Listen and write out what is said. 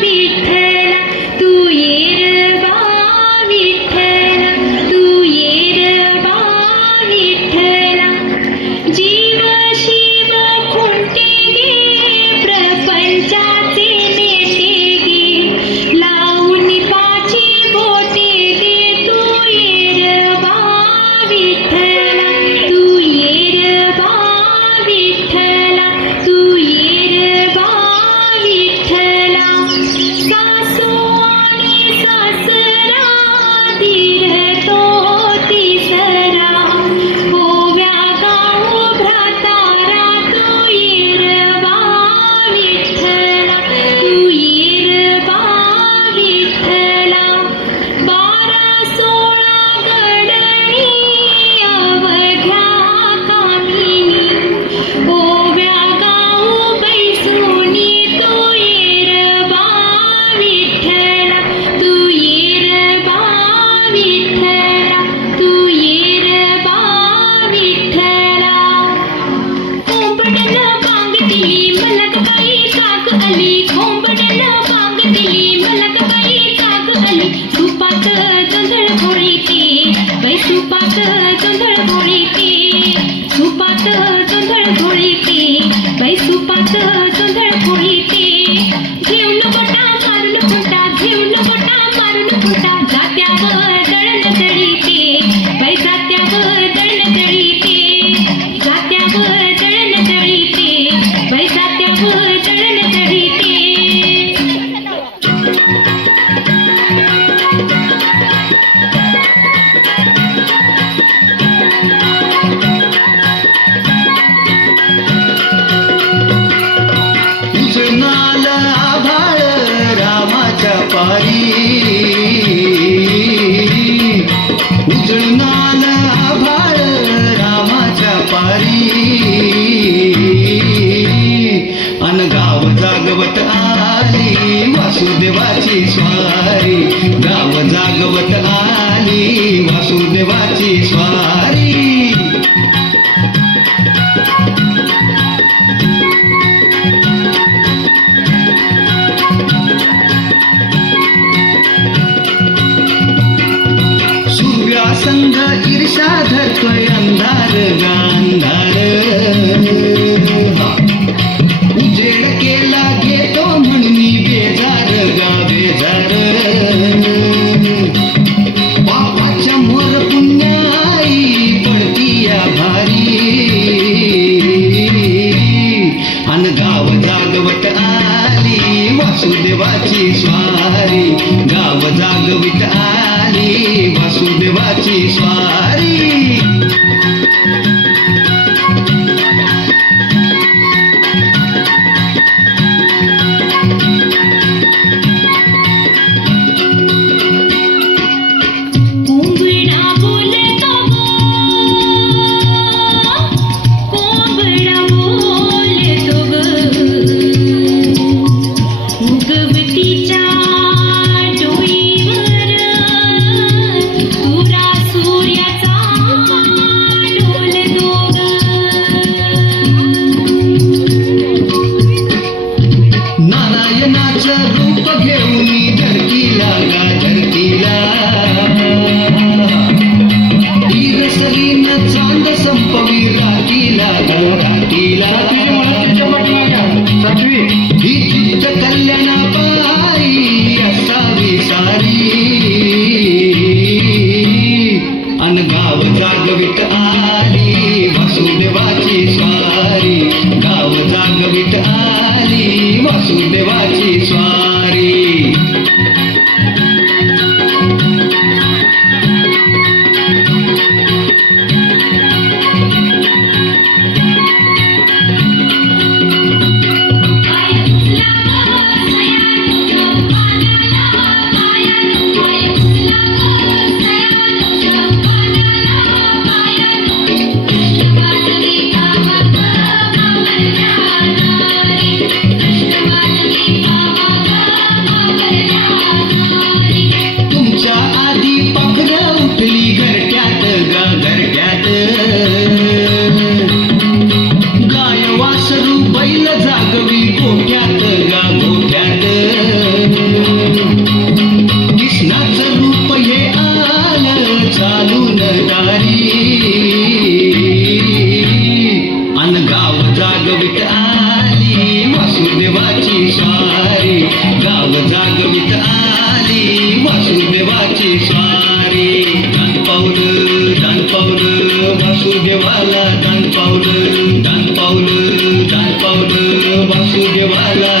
be जात्यावर कृष्णाला वासुदेवाची स्वारी. गाव जागवत आली वासुदेवाची स्वारी. संघ ईर्षा धरतोय अंधार गांधार. उजेड केला घेतो म्हणून मी बेजार गा बेजार. बापाच्या मोर पुण्य आई पडती या भारी. अन गाव जागवत आली वासुदेवाची स्वारी. गाव जागवित आली नाही वासुदेवाची स्वारी. वासुदेवाला दान पावलं दान पावलं दान पावलं. वासुदेवाला